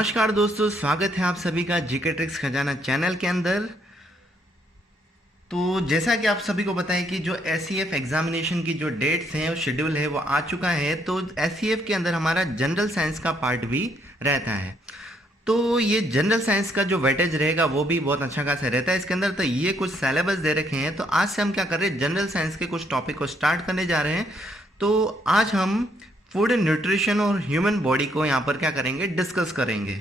नमस्कार दोस्तों, स्वागत है आप सभी का जीके ट्रिक्स खजाना चैनल के अंदर। तो जैसा कि आप सभी को पता है कि जो एसईएफ एग्जामिनेशन की जो डेट्स हैं और शेड्यूल है वो आ चुका है। तो एसईएफ के अंदर हमारा जनरल साइंस का पार्ट भी रहता है। तो ये जनरल साइंस का जो वेटेज रहेगा वो भी बहुत अच्छा खासा रहता है इसके अंदर। तो ये कुछ सिलेबस दे रखे हैं। तो आज से हम क्या कर रहे हैं, जनरल साइंस के कुछ टॉपिक को स्टार्ट करने जा रहे हैं। तो आज हम फूड एंड न्यूट्रिशन और ह्यूमन बॉडी को यहाँ पर क्या करेंगे, डिस्कस करेंगे।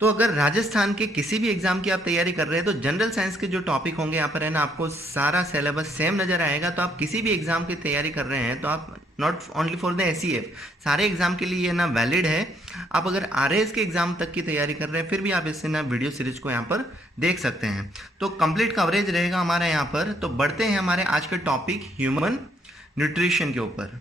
तो अगर राजस्थान के किसी भी एग्जाम की आप तैयारी कर रहे हैं तो जनरल साइंस के जो टॉपिक होंगे यहाँ पर है ना, आपको सारा सिलेबस सेम नजर आएगा। तो आप किसी भी एग्जाम की तैयारी कर रहे हैं तो आप नॉट ओनली फॉर द एसईएफ, सारे एग्जाम के लिए ये ना वैलिड है। आप अगर आरएएस के एग्जाम तक की तैयारी कर रहे हैं फिर भी आप इससे ना वीडियो सीरीज को यहाँ पर देख सकते हैं। तो कंप्लीट कवरेज रहेगा हमारा यहाँ पर। तो बढ़ते हैं हमारे आज के टॉपिक ह्यूमन न्यूट्रिशन के ऊपर।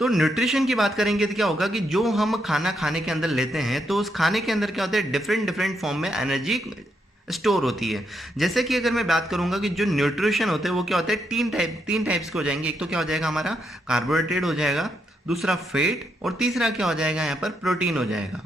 तो न्यूट्रिशन की बात करेंगे तो क्या होगा कि जो हम खाना खाने के अंदर लेते हैं तो उस खाने के अंदर क्या होता है, डिफरेंट डिफरेंट फॉर्म में एनर्जी स्टोर होती है। जैसे कि अगर मैं बात करूंगा कि जो न्यूट्रिशन होते हैं वो क्या होता है, तीन टाइप्स के हो जाएंगे। एक तो क्या हो जाएगा हमारा कार्बोहाइड्रेट हो जाएगा, दूसरा फैट और तीसरा क्या हो जाएगा यहाँ पर प्रोटीन हो जाएगा।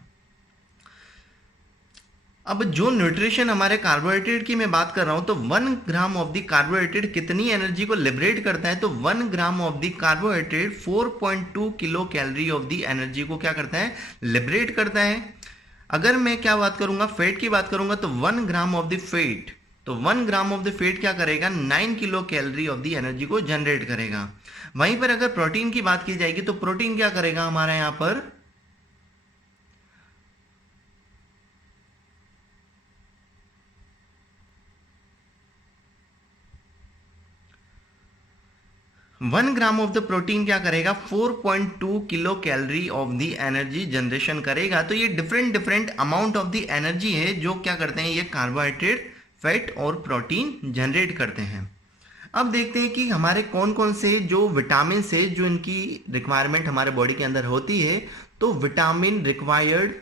अब जो न्यूट्रिशन हमारे कार्बोहाइड्रेट की मैं बात कर रहा हूं तो 1 ग्राम ऑफ द कार्बोहाइड्रेट कितनी एनर्जी को लिबरेट करता है, तो 1 gram of the carbohydrate 4.2 kilo calorie of the energy को क्या करता है, लिबरेट करता है। अगर मैं क्या बात करूंगा, फैट की बात करूंगा तो 1 ग्राम ऑफ द फैट, तो 1 ग्राम ऑफ द फैट क्या करेगा, 9 kilo calorie of the energy को जनरेट करेगा। वहीं पर अगर प्रोटीन की बात की जाएगी तो प्रोटीन क्या करेगा हमारा यहाँ पर 1 ग्राम ऑफ द प्रोटीन क्या करेगा, 4.2 kilo calorie of the energy generation करेगा। तो ये different different amount of the energy है जो क्या करते हैं, ये कार्बोहाइड्रेट, फैट और प्रोटीन जनरेट करते हैं। अब देखते हैं कि हमारे कौन कौन से जो विटामिन है जो इनकी रिक्वायरमेंट हमारे बॉडी के अंदर होती है। तो vitamin required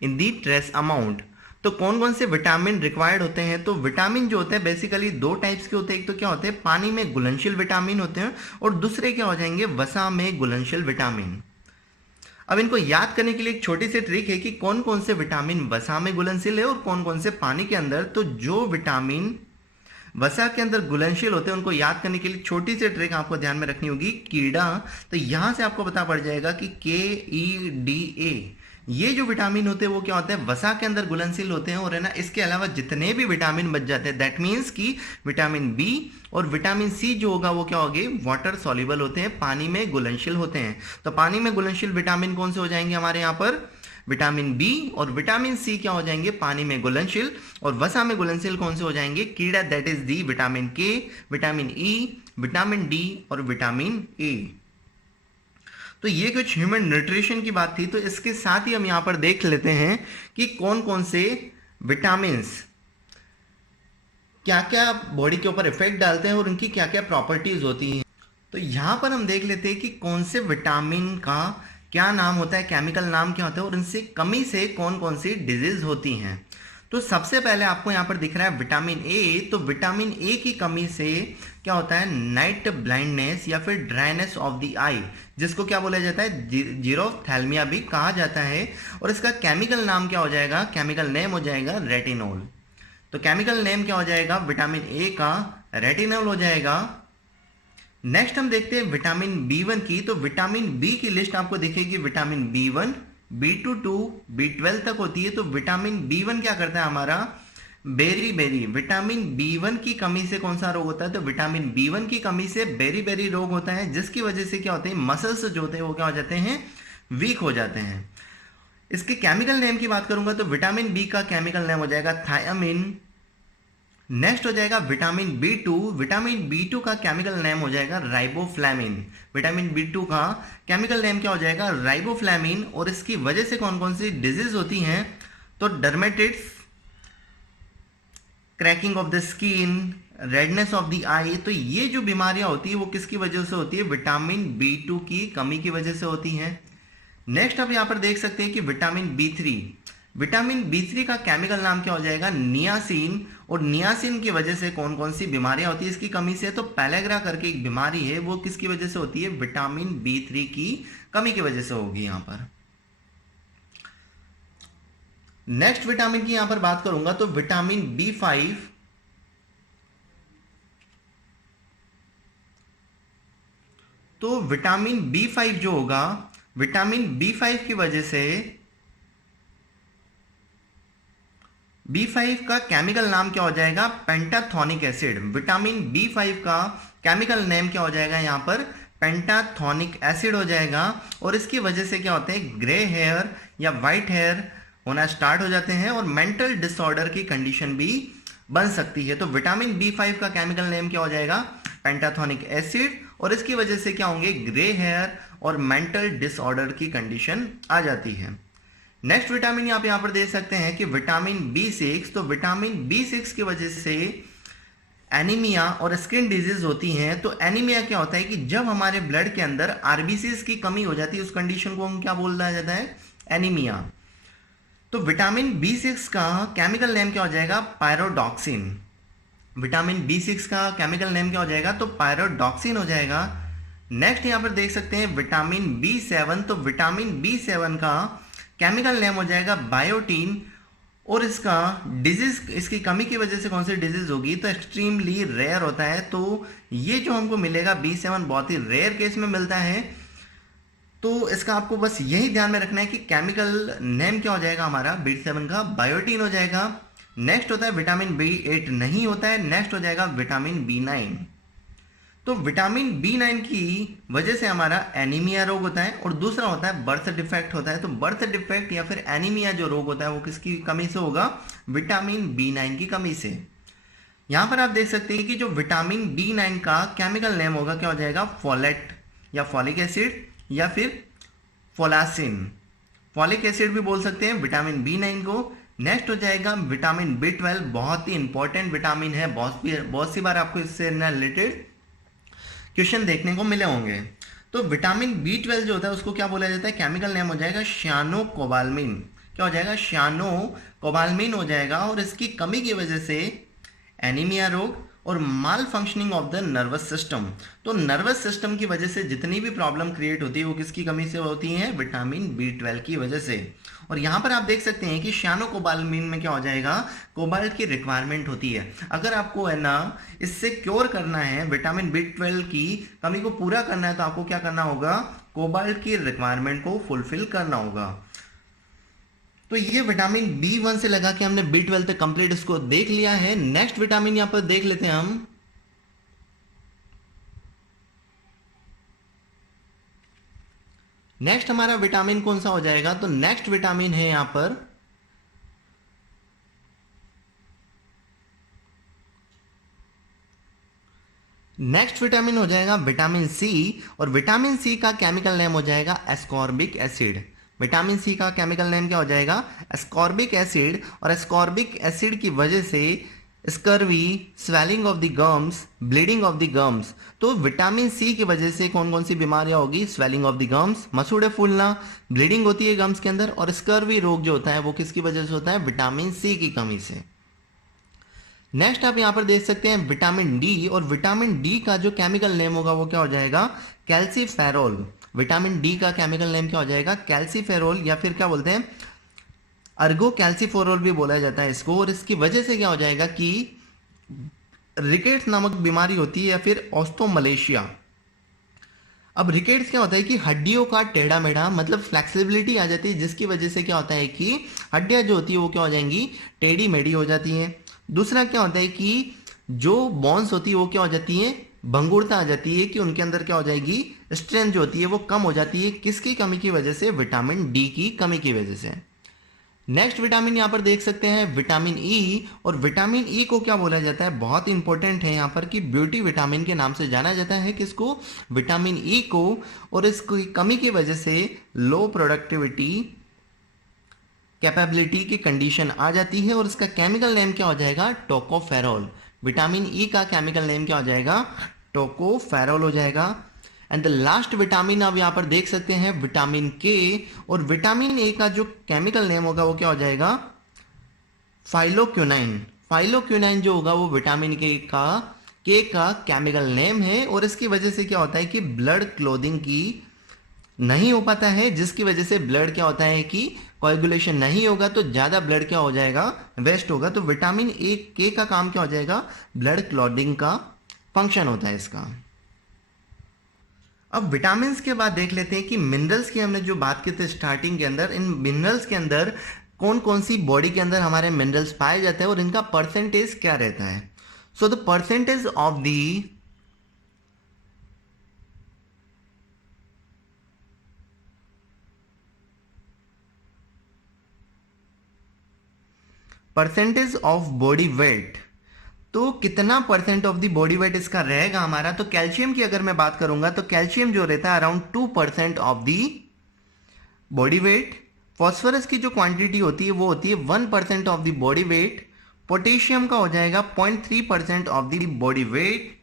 in the trace amount, तो कौन कौन से विटामिन रिक्वायर्ड होते हैं। तो विटामिन जो होते हैं बेसिकली 2 टाइप्स के होते हैं। एक तो क्या होते हैं, पानी में घुलनशील विटामिन होते हैं और दूसरे क्या हो जाएंगे, वसा में घुलनशील विटामिन। अब इनको याद करने के लिए एक छोटी सी ट्रिक है कि कौन कौन से विटामिन वसा में घुलनशील है और कौन कौन से पानी के अंदर। तो जो विटामिन वसा के अंदर घुलनशील होते हैं उनको याद करने के लिए छोटी सी ट्रिक आपको ध्यान में रखनी होगी, कीड़ा। तो यहां से आपको पता पड़ जाएगा कि KEDA, ये जो विटामिन होते हैं वो क्या होते हैं, वसा के अंदर घुलनशील होते हैं। और है ना, इसके अलावा जितने भी विटामिन बच जाते हैं दैट मीन्स कि विटामिन बी और विटामिन सी जो होगा वो क्या होंगे, वाटर सॉल्युबल होते हैं, पानी में घुलनशील होते हैं। तो पानी में घुलनशील विटामिन कौन से हो जाएंगे हमारे यहाँ पर, विटामिन बी और विटामिन सी क्या हो जाएंगे, पानी में घुलनशील। और वसा में घुलनशील कौन से हो जाएंगे, कीड़ा, दैट इज दी विटामिन के, विटामिन ई, विटामिन डी और विटामिन ए। तो ये कुछ ह्यूमन न्यूट्रिशन की बात थी। तो इसके साथ ही हम यहां पर देख लेते हैं कि कौन कौन से विटामिन्स क्या क्या बॉडी के ऊपर इफेक्ट डालते हैं और उनकी क्या क्या प्रॉपर्टीज होती हैं। तो यहां पर हम देख लेते हैं कि कौन से विटामिन का क्या नाम होता है, केमिकल नाम क्या होता है और इनसे कमी से कौन कौन सी डिजीज होती हैं। तो सबसे पहले आपको यहाँ पर दिख रहा है विटामिन ए। तो विटामिन ए की कमी से क्या होता है, नाइट ब्लाइंडनेस या फिर ड्राइनेस ऑफ द आई, जिसको क्या बोला जाता है, जीरोथैल्मिया भी कहा जाता है। और इसका केमिकल नाम क्या हो जाएगा, केमिकल नेम हो जाएगा रेटिनॉल। तो केमिकल नेम क्या हो जाएगा, विटामिन ए का रेटिनॉल हो जाएगा। नेक्स्ट हम देखते हैं विटामिन B1 की। तो विटामिन बी की लिस्ट आपको दिखेगी, विटामिन B1, B22, B12 तक होती है। तो विटामिन B1 क्या करता है हमारा, बेरी। विटामिन B1 की कमी से कौन सा रोग होता है, तो विटामिन B1 की कमी से बेरी रोग होता है, जिसकी वजह से क्या होते हैं, मसल्स जो होते हैं वो क्या हो जाते हैं, वीक हो जाते हैं। इसके केमिकल नेम की बात करूंगा तो विटामिन बी का केमिकल नेम हो जाएगा थायमिन। नेक्स्ट हो जाएगा विटामिन B2। विटामिन B2 का केमिकल नेम हो जाएगा राइबोफ्लाविन। विटामिन B2 का केमिकल नेम क्या हो जाएगा, राइबोफ्लाविन। और इसकी वजह से कौन कौन सी डिजीज होती हैं, तो dermatitis, cracking of the skin, redness of the eye. तो ये जो बीमारियां होती है वो किसकी वजह से होती है, विटामिन B2 की कमी की वजह से होती हैं। नेक्स्ट आप यहां पर देख सकते हैं कि विटामिन B3, विटामिन B3 का केमिकल नाम क्या हो जाएगा, नियासिन। और नियासिन की वजह से कौन कौन सी बीमारियां होती है इसकी कमी से, तो पैलेग्रा करके एक बीमारी है, वो किसकी वजह से होती है, विटामिन B3 की कमी की वजह से होगी यहां पर। नेक्स्ट विटामिन की यहां पर बात करूंगा तो विटामिन B5, तो विटामिन B5 जो होगा, विटामिन B5 की वजह से B5 का केमिकल नाम क्या हो जाएगा, पेंटाथोनिक एसिड। विटामिन B5 का केमिकल नेम क्या हो जाएगा यहां पर, पेंटाथोनिक एसिड हो जाएगा। और इसकी वजह से क्या होते हैं, ग्रे हेयर या वाइट हेयर होना स्टार्ट हो जाते हैं और मेंटल डिसऑर्डर की कंडीशन भी बन सकती है। तो विटामिन B5 का केमिकल नेम क्या हो जाएगा, पेंटाथोनिक एसिड, और इसकी वजह से क्या होंगे, ग्रे हेयर और मेंटल डिसऑर्डर की कंडीशन आ जाती है। नेक्स्ट विटामिन आप यहां पर देख सकते हैं कि विटामिन B6, तो विटामिन B6 की वजह से एनीमिया और स्किन डिजीज होती हैं। तो एनीमिया क्या होता है कि जब हमारे ब्लड के अंदर आरबीसीज की कमी हो जाती है, उस कंडीशन को हम क्या बोला जाता है, एनीमिया। तो विटामिन B6 का केमिकल नेम क्या हो जाएगा, पायरोडॉक्सिन। विटामिन B6 का केमिकल नेम क्या हो जाएगा, तो पायरोडॉक्सिन हो जाएगा। नेक्स्ट यहां पर देख सकते हैं विटामिन B7, तो विटामिन B7 का केमिकल नेम हो जाएगा बायोटीन। और इसका डिजीज, इसकी कमी की वजह से कौन सी डिजीज होगी, तो एक्सट्रीमली रेयर होता है। तो ये जो हमको मिलेगा B7 बहुत ही रेयर केस में मिलता है। तो इसका आपको बस यही ध्यान में रखना है कि केमिकल नेम क्या हो जाएगा हमारा, B7 का बायोटीन हो जाएगा। नेक्स्ट होता है विटामिन B8 नहीं होता है, नेक्स्ट हो जाएगा विटामिन B9। तो विटामिन B9 की वजह से हमारा एनीमिया रोग होता है, और दूसरा होता है बर्थ डिफेक्ट होता है। तो बर्थ डिफेक्ट या फिर एनीमिया जो रोग होता है वो किसकी कमी से होगा, विटामिन B9 की कमी से। यहां पर आप देख सकते हैं कि जो विटामिन B9 का केमिकल नेम होगा क्या हो जाएगा, फोलेट या फॉलिक एसिड या फिर फोलासिन। फॉलिक एसिड भी बोल सकते हैं विटामिन B9 को। नेक्स्ट हो जाएगा विटामिन B12, बहुत ही इंपॉर्टेंट विटामिन है, बहुत सी बार आपको इससे रिलेटेड क्वेश्चन देखने को मिले होंगे। तो विटामिन B12 जो होता है उसको क्या बोला जाता है, केमिकल नेम हो जाएगा श्यानोकोबाल्मिन। क्या हो जाएगा, श्यानोकोबाल्मिन हो जाएगा। और इसकी कमी की वजह से एनीमिया रोग और malfunctioning of the nervous system. तो नर्वस सिस्टम की वजह से जितनी भी प्रॉब्लम क्रिएट होती है वो किसकी कमी से होती है, विटामिन B12 की वजह से। और यहाँ पर आप देख सकते हैं कि श्यानोकोबाल्मिन में क्या हो जाएगा, कोबाल्ट की रिक्वायरमेंट होती है। अगर आपको है ना इससे क्योर करना है, विटामिन B12 की कमी को पूरा करना है, तो आपको क्या करना होगा, कोबाल्ट की रिक्वायरमेंट को फुलफिल करना होगा। तो ये विटामिन B1 से लगा के हमने B12 तक कंप्लीट इसको देख लिया है। नेक्स्ट विटामिन यहां पर देख लेते हैं हम। नेक्स्ट हमारा विटामिन कौन सा हो जाएगा, तो नेक्स्ट विटामिन है यहां पर नेक्स्ट विटामिन हो जाएगा विटामिन C। और विटामिन C का केमिकल नेम हो जाएगा एस्कॉर्बिक एसिड। विटामिन C का केमिकल नेम क्या हो जाएगा, एस्कॉर्बिक एसिड। और एस्कॉर्बिक एसिड की वजह से scurvy, swelling of the gums, bleeding of the gums. तो विटामिन C की वजह से कौन कौन सी बीमारियां होगी, स्वेलिंग ऑफ द गम्स, मसूड़े फूलना, ब्लीडिंग होती है गम्स के अंदर, और स्कर्वी रोग जो होता है वो किसकी वजह से होता है, विटामिन C की कमी से। नेक्स्ट आप यहां पर देख सकते हैं विटामिन D। और विटामिन D का जो केमिकल नेम होगा वो क्या हो जाएगा, कैल्सीफेरोल। विटामिन D का केमिकल नेम क्या हो जाएगा, कैल्सीफेरोल, या फिर क्या बोलते हैं अर्गो कैल्सीफेरोल भी बोला जाता है इसको। और इसकी वजह से क्या हो जाएगा कि रिकेट्स नामक बीमारी होती है या फिर ऑस्टोमलेशिया। अब रिकेट्स क्या होता है कि हड्डियों का टेढ़ा मेढ़ा, मतलब फ्लेक्सिबिलिटी आ जाती है, जिसकी वजह से क्या होता है कि हड्डियां जो होती है वो क्या हो जाएंगी, टेढ़ी मेढ़ी हो जाती हैं। दूसरा क्या होता है कि जो बोन्स होती है वो क्या हो जाती है, भंगुरता आ जाती है, कि उनके अंदर क्या हो जाएगी, स्ट्रेंथ जो होती है वो कम हो जाती है। किसकी कमी की वजह से, विटामिन D की कमी की वजह से। नेक्स्ट विटामिन यहां पर देख सकते हैं विटामिन E। और विटामिन E को क्या बोला जाता है, बहुत इंपॉर्टेंट है यहां पर कि ब्यूटी विटामिन के नाम से जाना जाता है किसको, विटामिन E को। और इसकी कमी की वजह से लो प्रोडक्टिविटी कैपेबिलिटी की कंडीशन आ जाती है। और इसका केमिकल नेम क्या हो जाएगा, टोकोफेरोल। विटामिन E का केमिकल नेम क्या हो जाएगा, टोकोफेरोल हो जाएगा। एंड द लास्ट विटामिन आप यहां पर देख सकते हैं विटामिन K। और विटामिन A का जो केमिकल नेम होगा वो क्या हो जाएगा, फाइलोक्विनाइन। फाइलोक्विनाइन जो होगा वो विटामिन K का केमिकल नेम है। और इसकी वजह से क्या होता है कि ब्लड क्लोथिंग की नहीं हो पाता है, जिसकी वजह से ब्लड क्या होता है कि कोएगुलेशन नहीं होगा तो ज़्यादा ब्लड क्या हो जाएगा, वेस्ट होगा। तो विटामिन ए के का काम क्या हो जाएगा, ब्लड क्लॉटिंग का फंक्शन होता है इसका। अब विटामिन्स के बाद देख लेते हैं कि मिनरल्स की हमने जो बात की थी स्टार्टिंग के अंदर, इन मिनरल्स के अंदर कौन कौन सी बॉडी के अंदर हमारे मिनरल्स पाए जाते हैं और इनका परसेंटेज क्या रहता है। So the percentage of the percentage of body weight, तो कितना percent of the body weight इसका रहेगा हमारा। तो कैल्शियम की अगर मैं बात करूंगा तो कैल्शियम जो रहता है around 2% of the body weight. Phosphorus की जो क्वांटिटी होती है वो होती है 1% of the body weight. Potassium का हो जाएगा 0.3% of the body weight.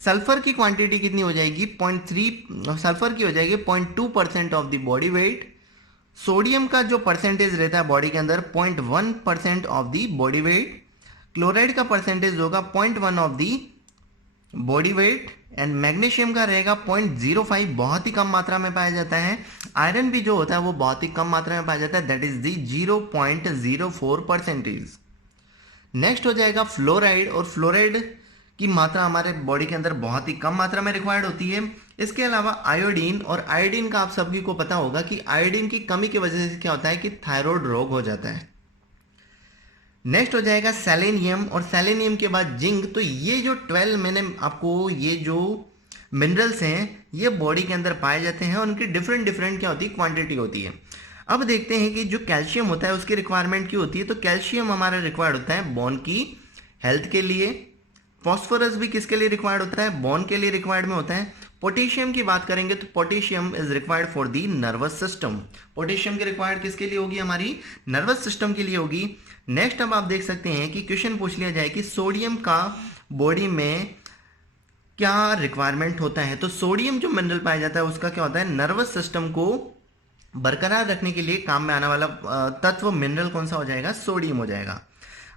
Sulphur की क्वांटिटी कितनी हो जाएगी, 0.3, सल्फर की हो जाएगी 0.2% of the body weight. Sodium का जो परसेंटेज रहता है बॉडी के अंदर 0.1% of the body weight. Chloride का परसेंटेज होगा 0.1 of the body weight and magnesium का रहेगा 0.05, बहुत ही कम मात्रा में पाया जाता है। आयरन भी जो होता है वो बहुत ही कम मात्रा में पाया जाता है, दैट इज दी 0.04%। नेक्स्ट हो जाएगा फ्लोराइड, और फ्लोराइड की मात्रा हमारे बॉडी के अंदर बहुत ही कम मात्रा में रिक्वायर्ड होती है। इसके अलावा आयोडीन, और आयोडीन का आप सभी को पता होगा कि आयोडीन की कमी की वजह से क्या होता है कि थायराइड रोग हो जाता है। नेक्स्ट हो जाएगा सेलेनियम, और सेलेनियम के बाद जिंक। तो ये जो 12 मैंने आपको ये जो मिनरल्स हैं ये बॉडी के अंदर पाए जाते हैं और उनकी डिफरेंट डिफरेंट क्या होती है, क्वांटिटी होती है। अब देखते हैं कि जो कैल्शियम होता है उसकी रिक्वायरमेंट क्यों होती है। तो कैल्शियम हमारा रिक्वायर्ड होता है बोन की हेल्थ के लिए। फॉस्फोरस भी किसके लिए रिक्वायर्ड होता है, बोन के लिए रिक्वायर्ड में होता है। पोटेशियम की बात करेंगे तो potassium is required for the nervous system. Potassium की रिक्वायर्ड किसके लिए होगी, हमारी नर्वस सिस्टम के लिए होगी। नेक्स्ट अब आप देख सकते हैं कि क्वेश्चन पूछ लिया जाए कि सोडियम का बॉडी में क्या रिक्वायरमेंट होता है। तो सोडियम जो मिनरल पाया जाता है उसका क्या होता है, नर्वस सिस्टम को बरकरार रखने के लिए काम में आने वाला तत्व मिनरल कौन सा हो जाएगा, सोडियम हो जाएगा।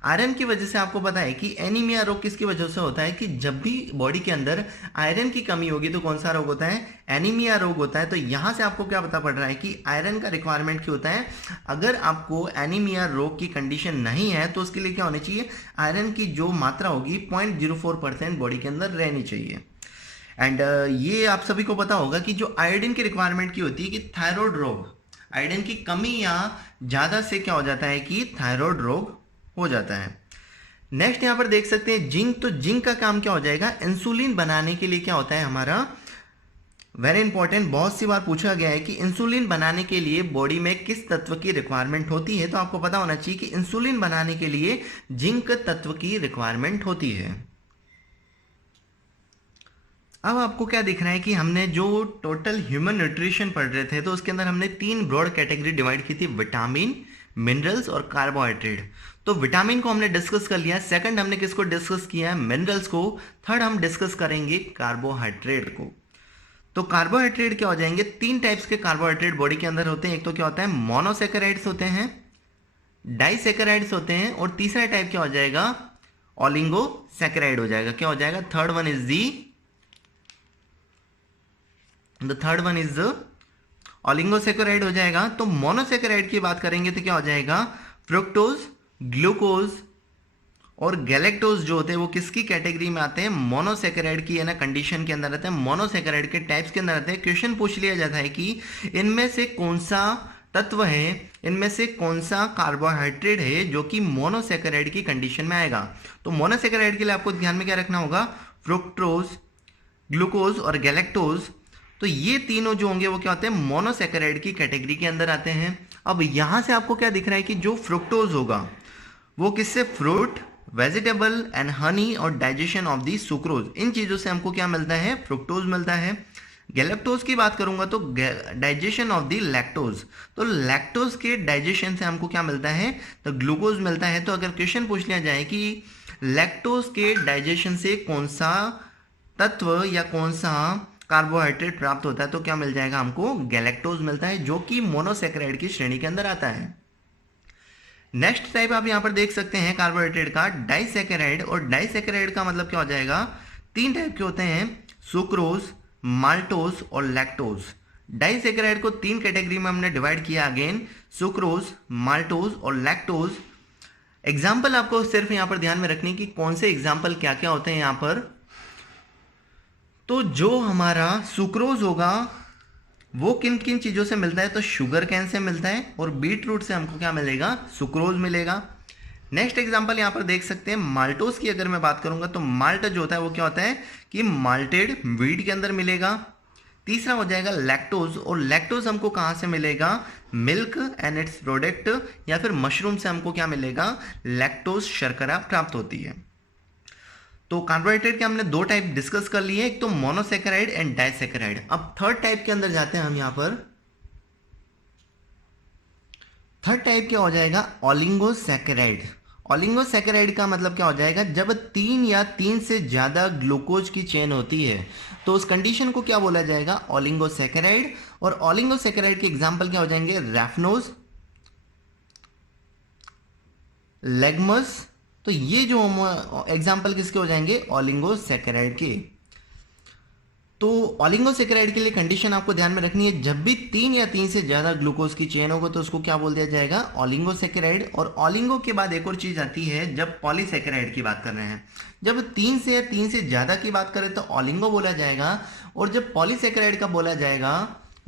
आयरन की वजह से आपको पता है कि एनीमिया रोग किसकी वजह से होता है कि जब भी बॉडी के अंदर आयरन की कमी होगी तो कौन सा रोग होता है, एनीमिया रोग होता है। तो यहां से आपको क्या पता पड़ रहा है कि आयरन का रिक्वायरमेंट क्यों होता है। अगर आपको एनीमिया रोग की कंडीशन नहीं है तो उसके लिए क्या होनी चाहिए, आयरन की जो मात्रा होगी 0.04% बॉडी के अंदर रहनी चाहिए। एंड ये आप सभी को पता होगा कि जो आयोडीन की रिक्वायरमेंट की होती है कि थायराइड रोग, आयोडीन की कमी या ज़्यादा से क्या हो जाता है कि थायराइड रोग हो जाता है। नेक्स्ट यहाँ पर देख सकते हैं जिंक। तो जिंक का काम क्या हो जाएगा, इंसुलिन बनाने के लिए क्या होता है हमारा, वेरी इंपॉर्टेंट, बहुत सी बार पूछा गया है कि इंसुलिन बनाने के लिए बॉडी में किस तत्व की रिक्वायरमेंट होती है। तो आपको पता होना चाहिए कि इंसुलिन बनाने के लिए जिंक तत्व की रिक्वायरमेंट होती है। अब आपको क्या दिख रहा है कि हमने जो टोटल ह्यूमन न्यूट्रिशन पढ़ रहे थे तो उसके अंदर हमने 3 ब्रॉड कैटेगरी डिवाइड की थी, विटामिन, मिनरल्स और कार्बोहाइड्रेट। तो विटामिन को हमने डिस्कस कर लिया, सेकंड हमने किसको डिस्कस किया है, मिनरल्स को, थर्ड हम डिस्कस करेंगे कार्बोहाइड्रेट को। तो कार्बोहाइड्रेट क्या हो जाएंगे, 3 टाइप्स के कार्बोहाइड्रेट बॉडी के अंदर होते हैं। एक तो क्या होता है, मोनोसैकेराइड्स होते हैं, डाइसैकेराइड्स होते हैं, और तीसरा टाइप क्या हो जाएगा, ओलिगोसैकेराइड हो जाएगा। क्या हो जाएगा, थर्ड वन इज ओलिगोसैकेराइड हो जाएगा। तो मोनोसैकेराइड की बात करेंगे तो क्या हो जाएगा, फ्रुक्टोज, ग्लूकोज और गैलेक्टोज जो होते हैं वो किसकी कैटेगरी में आते हैं, मोनोसैकेराइड की है ना कंडीशन के अंदर आते हैं, मोनोसैकेराइड के टाइप्स के अंदर आते हैं। क्वेश्चन पूछ लिया जाता है कि इनमें से कौन सा तत्व है, इनमें से कौन सा कार्बोहाइड्रेट है जो कि मोनोसैकेराइड की कंडीशन में आएगा। तो मोनोसैकेराइड के लिए आपको ध्यान में क्या रखना होगा, फ्रुक्टोज, ग्लूकोज और गैलेक्टोज। तो ये तीनों जो होंगे वो क्या होते हैं, मोनोसैकेराइड की कैटेगरी के अंदर आते हैं। अब यहां से आपको क्या दिख रहा है कि जो फ्रुक्टोज होगा वो किससे, फ्रूट, वेजिटेबल एंड हनी और डाइजेशन ऑफ दी सुक्रोज, इन चीज़ों से हमको क्या मिलता है, फ्रुक्टोज मिलता है। गैलेक्टोज की बात करूंगा तो डाइजेशन ऑफ दी लैक्टोज, तो लैक्टोज के डाइजेशन से हमको क्या मिलता है, तो ग्लूकोज मिलता है। तो अगर क्वेश्चन पूछ लिया जाए कि लैक्टोज के डाइजेशन से कौन सा तत्व या कौन सा कार्बोहाइड्रेट प्राप्त होता है तो क्या मिल जाएगा हमको, गैलेक्टोज मिलता है, जो कि मोनोसैकेराइड की श्रेणी के अंदर आता है। नेक्स्ट टाइप आप यहां पर देख सकते हैं कार्बोहाइड्रेट का, डाइसैकेराइड। और डाइसैकेराइड का मतलब क्या हो जाएगा, 3 टाइप के होते हैं, सुक्रोज, माल्टोज और लैक्टोज। डाइसैकेराइड को 3 कैटेगरी में हमने डिवाइड किया अगेन, सुक्रोज, माल्टोज और लैक्टोज। एग्जाम्पल आपको सिर्फ यहाँ पर ध्यान में रखने की कौन से एग्जाम्पल क्या क्या होते हैं यहाँ पर। तो जो हमारा सुक्रोज होगा वो किन किन चीज़ों से मिलता है, तो शुगर कैन से मिलता है और बीट रूट से हमको क्या मिलेगा, सुक्रोज मिलेगा। नेक्स्ट एग्जांपल यहाँ पर देख सकते हैं माल्टोज की अगर मैं बात करूंगा तो माल्ट जो होता है वो क्या होता है कि माल्टेड व्हीट के अंदर मिलेगा। तीसरा हो जाएगा लैक्टोज, और लैक्टोज हमको कहाँ से मिलेगा, मिल्क एंड इट्स प्रोडक्ट या फिर मशरूम से हमको क्या मिलेगा, लैक्टोज शर्करा प्राप्त होती है। तो कार्बोहाइड्रेट के हमने 2 टाइप डिस्कस कर लिए, एक तो मोनोसैकेराइड एंड डाइसैकेराइड। अब थर्ड टाइप के अंदर जाते हैं हम यहाँ पर। थर्ड टाइप क्या हो जाएगा, ओलिगोसैकेराइड। ओलिगोसैकेराइड का मतलब क्या हो जाएगा, जब 3 या 3 से ज्यादा ग्लूकोज की चेन होती है तो उस कंडीशन को क्या बोला जाएगा, ओलिगोसैकेराइड। और ओलिगोसैकेराइड के एग्जांपल क्या हो जाएंगे, रैफनोज, लेगमस। तो ये जो एग्जांपल किसके हो जाएंगे, ओलिगोसैकेराइड के। तो ओलिगोसैकेराइड के लिए कंडीशन आपको ध्यान में रखनी है, जब भी 3 या 3 से ज्यादा ग्लूकोज की चेन होगा तो उसको क्या बोल दिया जाएगा, ओलिगोसैकेराइड। और ओलिगो के बाद एक और चीज आती है जब पॉलीसैकेराइड की बात कर रहे हैं, जब 3 से या 3 से ज्यादा की बात करें तो ओलिगो बोला जाएगा। और जब पॉलीसैकेराइड का बोला जाएगा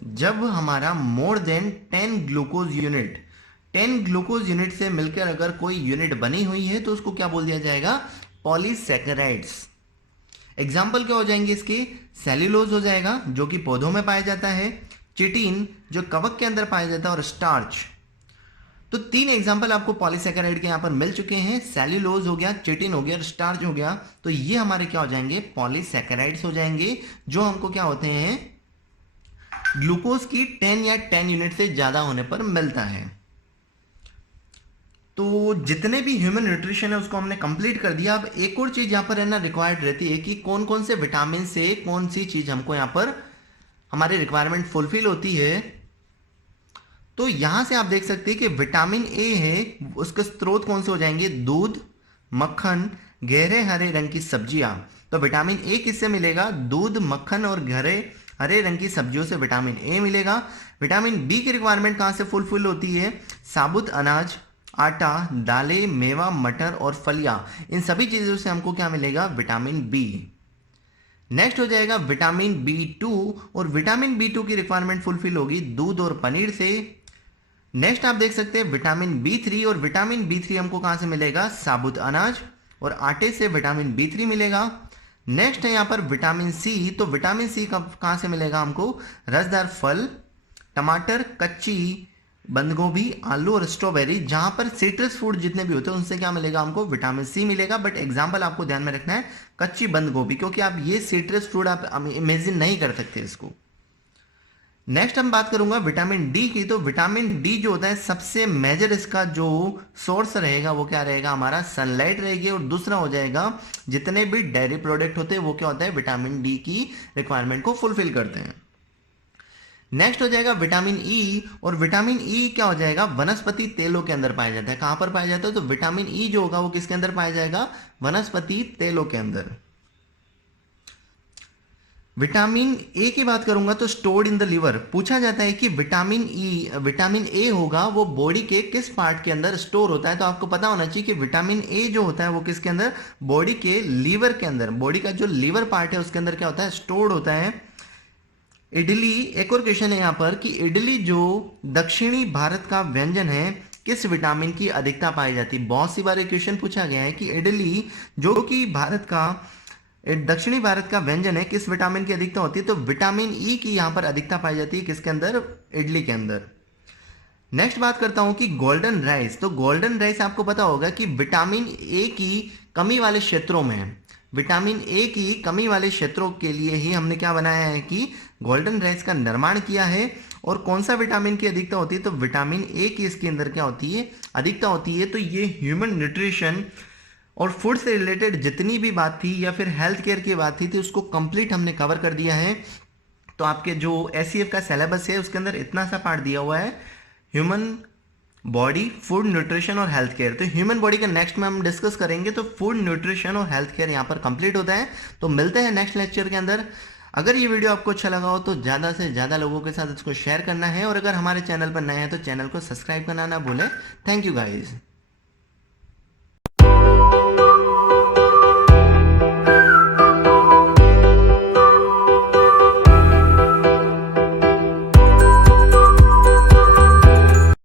जब हमारा more than 10 glucose unit, 10 glucose unit से मिलकर अगर कोई यूनिट बनी हुई है तो उसको क्या बोल दिया जाएगा, पॉलीसैकेराइड्स। एग्जाम्पल क्या हो जाएंगे इसके, सेल्यूलोज हो जाएगा जो कि पौधों में पाया जाता है, चिटिन जो कवक के अंदर पाया जाता है, और स्टार्च। तो 3 एग्जाम्पल आपको पॉलीसैकेराइड के यहां पर मिल चुके हैं, सेल्यूलोज हो गया, चिटिन हो गया और स्टार्च हो गया। तो ये हमारे क्या हो जाएंगे, पॉलीसैकेराइड्स हो जाएंगे, जो हमको क्या होते हैं, ग्लूकोज की 10 या 10 यूनिट से ज्यादा होने पर मिलता है। तो जितने भी ह्यूमन न्यूट्रिशन है उसको हमने कंप्लीट कर दिया। अब एक और चीज यहाँ पर है ना रिक्वायर्ड रहती है कि कौन कौन से विटामिन से कौन सी चीज हमको यहाँ पर हमारी रिक्वायरमेंट फुलफिल होती है। तो यहां से आप देख सकते हैं कि विटामिन ए है, उसके स्रोत कौन से हो जाएंगे, दूध, मक्खन, गहरे हरे रंग की सब्जियां। तो विटामिन ए किससे मिलेगा, दूध, मक्खन और गहरे हरे रंग की सब्जियों से विटामिन ए मिलेगा। विटामिन बी की रिक्वायरमेंट कहां से फुलफिल होती है, साबुत अनाज, आटा, दालें, मेवा, मटर और फलियां, इन सभी चीजों से हमको क्या मिलेगा, विटामिन बी। नेक्स्ट हो जाएगा विटामिन बी2, और विटामिन बी2 की रिक्वायरमेंट फुलफिल होगी दूध और पनीर से। नेक्स्ट आप देख सकते हैं विटामिन बी3, और विटामिन बी3 हमको कहां से मिलेगा, साबुत अनाज और आटे से विटामिन बी3 मिलेगा। नेक्स्ट है यहां पर विटामिन सी, तो विटामिन सी कहां से मिलेगा हमको, रसदार फल, टमाटर, कच्ची बंद गोभी, आलू और स्ट्रॉबेरी, जहां पर सिट्रस फूड जितने भी होते हैं उनसे क्या मिलेगा हमको, विटामिन सी मिलेगा। बट एग्जांपल आपको ध्यान में रखना है कच्ची बंद गोभी, क्योंकि आप ये सिट्रस फूड आप इमेजिन नहीं कर सकते इसको। नेक्स्ट हम बात करूंगा विटामिन डी की। तो विटामिन डी जो होता है सबसे मेजर इसका जो सोर्स रहेगा वो क्या रहेगा, हमारा सनलाइट रहेगी। और दूसरा हो जाएगा जितने भी डेयरी प्रोडक्ट होते हैं वो क्या होता है, विटामिन डी की रिक्वायरमेंट को फुलफिल करते हैं। नेक्स्ट हो जाएगा विटामिन ई, और विटामिन ई क्या हो जाएगा, वनस्पति तेलों के अंदर पाया जाता है। कहां पर पाया जाता है, तो विटामिन ई जो होगा वो किसके अंदर पाया जाएगा, वनस्पति तेलों के अंदर। विटामिन ए की बात करूंगा तो स्टोर्ड इन द लिवर। पूछा जाता है कि विटामिन ए होगा वो बॉडी के किस पार्ट के अंदर स्टोर होता है, तो आपको पता होना चाहिए कि विटामिन ए जो होता है वो किसके अंदर, बॉडी के लीवर के अंदर, बॉडी का जो लीवर पार्ट है उसके अंदर क्या होता है, स्टोर्ड होता है। इडली, एक और क्वेश्चन है यहाँ पर कि इडली जो दक्षिणी भारत का व्यंजन है किस विटामिन की अधिकता पाई जाती है। बहुत सी बार क्वेश्चन पूछा गया है कि इडली जो कि भारत का दक्षिणी भारत का व्यंजन है किस विटामिन की अधिकता होती है, तो विटामिन ई की यहाँ पर अधिकता पाई जाती है किसके अंदर, इडली के अंदर। नेक्स्ट बात करता हूं कि गोल्डन राइस। तो गोल्डन राइस आपको पता होगा कि विटामिन ए की कमी वाले क्षेत्रों में, विटामिन ए की कमी वाले क्षेत्रों के लिए ही हमने क्या बनाया है कि गोल्डन राइस का निर्माण किया है। और कौन सा विटामिन की अधिकता होती है, तो विटामिन ए की इसके अंदर क्या होती है, अधिकता होती है। तो ये ह्यूमन न्यूट्रिशन और फूड से रिलेटेड जितनी भी बात थी या फिर हेल्थ केयर की बात थी उसको कंप्लीट हमने कवर कर दिया है। तो आपके जो एससीएफ का सिलेबस है उसके अंदर इतना सा पार्ट दिया हुआ है, ह्यूमन बॉडी, फूड, न्यूट्रिशन और हेल्थ केयर। तो ह्यूमन बॉडी का नेक्स्ट में हम डिस्कस करेंगे। तो फूड, न्यूट्रिशन और हेल्थ केयर यहाँ पर कंप्लीट होता है। तो मिलते हैं नेक्स्ट लेक्चर के अंदर। अगर ये वीडियो आपको अच्छा लगा हो तो ज़्यादा से ज़्यादा लोगों के साथ इसको शेयर करना है, और अगर हमारे चैनल पर नए हैं तो चैनल को सब्सक्राइब करना ना भूलें। Thank you guys.